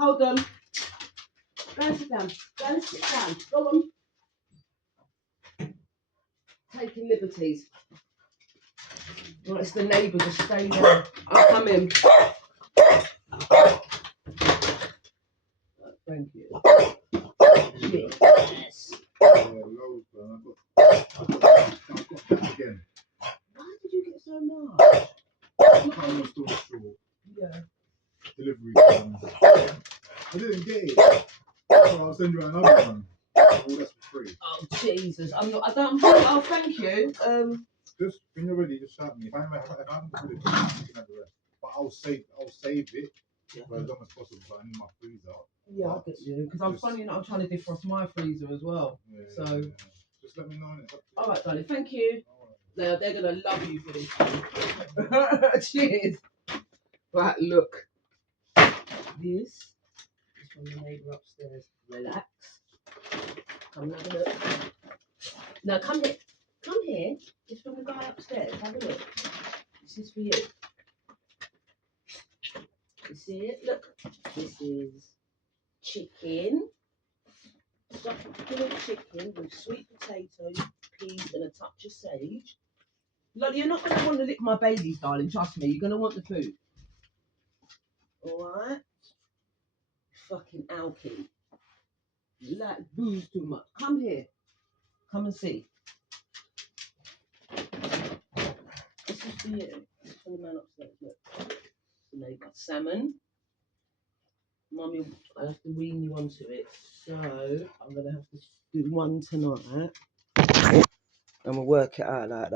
Hold on. Go and sit down. Go and sit down. Go on. Taking liberties. Right, it's the neighbour, just stay there. I'll come in. Thank you. Yes. Loads, man. I've got that again. Why did you get so much? Time was still short. Yeah. Delivery time. I didn't get it. So I'll send you another one. All that's for free. Oh Jesus! Oh, thank you. Just when you're ready, just shout me. If I haven't got it, you can have the rest. But I'll save it for as long as possible. So I need my freezer. Yeah, I get you. Because I'm funny enough, I'm trying to defrost my freezer as well. Yeah, so just let me know. All right, darling. Thank you. They're gonna love you for this. Cheers. Right, look. This is from the neighbour upstairs. Relax. Come and have a look. No, come here. Come here. It's from the guy upstairs. Have a look. This is for you. You see it? Look. This is chicken. Stuffed grilled chicken with sweet potatoes, peas, and a touch of sage. Look, you're not going to want to lick my babies, darling. Trust me. You're going to want the food. All right? Fucking alky. You like booze too much. Come here. Come and see. This is for you. This is for the man upstairs. Look. And they've got salmon. Mummy, I'll have to wean you onto it. So, I'm going to have to do one tonight. And we'll work it out like that.